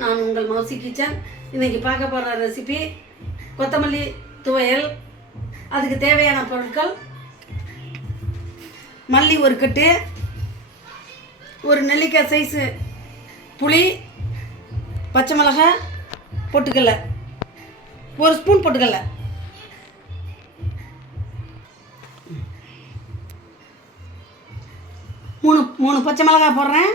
நான் உங்கள் மௌசி கிச்சன். இன்றைக்கி பார்க்க போகிற ரெசிபி கொத்தமல்லி துவையல். அதுக்கு தேவையான பொருட்கள்: மல்லி ஒரு கட்டு, ஒரு நெல்லிக்காய் சைஸு புளி, பச்சை மிளகாய், பொட்டுக்கடலை, ஒரு ஸ்பூன் பொட்டுக்கடலை, மூணு பச்சை மிளகாய் போடுறேன்.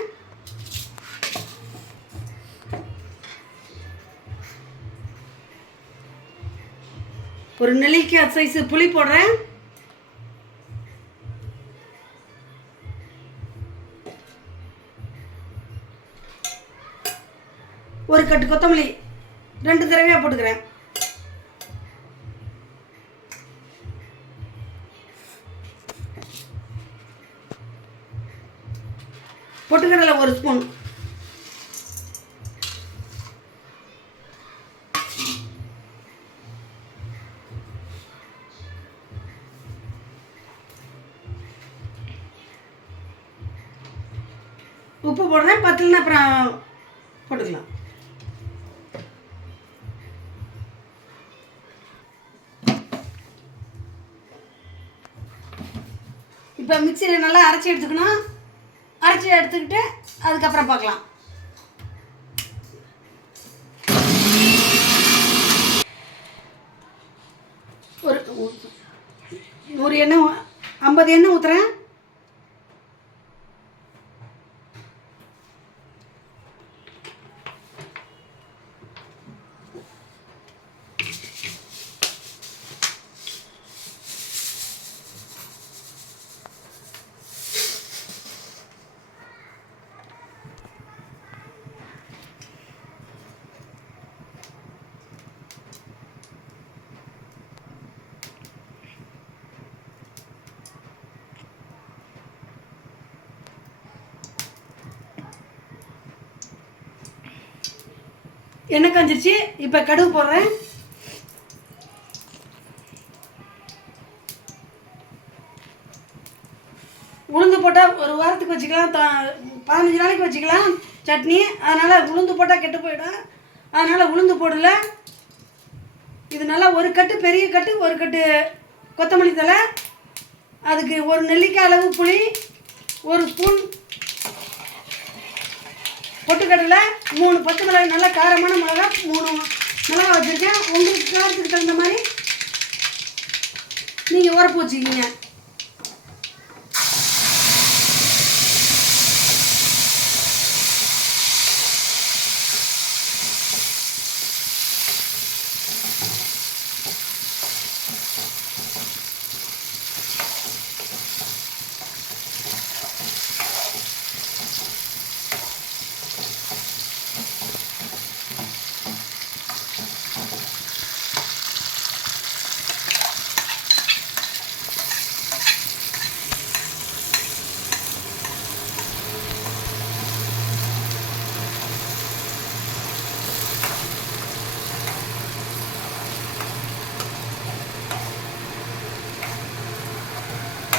ஒரு நெல்லிக்காய் சைஸு புளி போடுறேன். ஒரு கட்டு கொத்தமல்லி 2 தடவையாக போட்டுக்கிறேன். பொட்டுக்கடலை ஒரு ஸ்பூன். உப்பு போடுறேன், பத்தலைன்னா அப்புறம் போட்டுக்கலாம். இப்போ மிக்சியில் நல்லா அரைச்சி எடுத்துக்கணும். அரைச்சி எடுத்துக்கிட்டு அதுக்கப்புறம் பார்க்கலாம். ஒரு 100 எண்ணெய், 50 எண்ணெய் ஊற்றுறேன். எண்ணெய் காஞ்சிருச்சு. இப்போ கடுகு போடுறேன். உளுந்து போட்டால் ஒரு வாரத்துக்கு வச்சுக்கலாம், 15 நாளைக்கு வச்சுக்கலாம் சட்னி. அதனால் உளுந்து போட்டால் கெட்டு போயிடும். அதனால் உளுந்து போடல. இது நல்லா ஒரு கட்டு, பெரிய கட்டு, ஒரு கட்டு கொத்தமல்லி தழை, அதுக்கு ஒரு நெல்லிக்காய் அளவு புளி, ஒரு ஸ்பூன் பொட்டுக்கடலை, 3 பச்சை மிளகாய், நல்லா காரமான மிளகாய் 3 மிளகாய் வச்சுருக்கேன். உங்களுக்கு காரத்துக்கு தகுந்த மாதிரி நீங்கள் உரப்பு வச்சுக்கிங்க.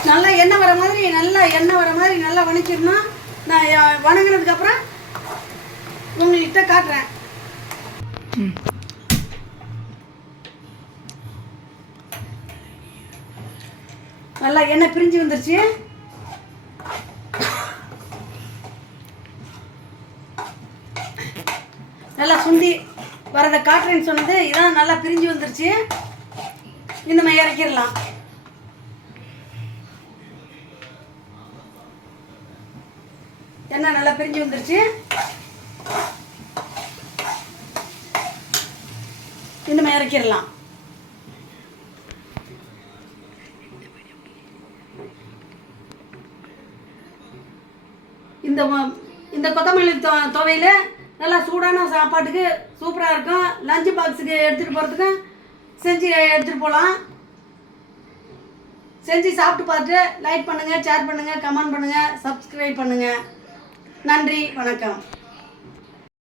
நல்லா எண்ணெய் வர மாதிரி நல்லா வணக்கிடணும். நான் வணங்கினதுக்கப்புறம் உங்கள்கிட்ட காட்டுறேன். நல்லா எண்ணெய் பிரிஞ்சு வந்துருச்சு. நல்லா சுண்டி வரதை காட்டுறேன்னு சொன்னது இதான். நல்லா பிரிஞ்சு வந்துருச்சு. இந்த மாதிரி இறக்கிடலாம். எண்ணெய் நல்லா பிரிஞ்சு வந்துருச்சு. இன்னும் இறக்கிடலாம். இந்த கொத்தமல்லி துவையில் நல்லா சூடான சாப்பாட்டுக்கு சூப்பராக இருக்கும். லஞ்சு பாக்ஸுக்கு எடுத்துகிட்டு போகிறதுக்கும் செஞ்சு எடுத்துகிட்டு போகலாம். செஞ்சு சாப்பிட்டு பார்த்துட்டு லைக் பண்ணுங்கள், ஷேர் பண்ணுங்கள், கமெண்ட் பண்ணுங்கள், சப்ஸ்கிரைப் பண்ணுங்கள். நன்றி, வணக்கம்.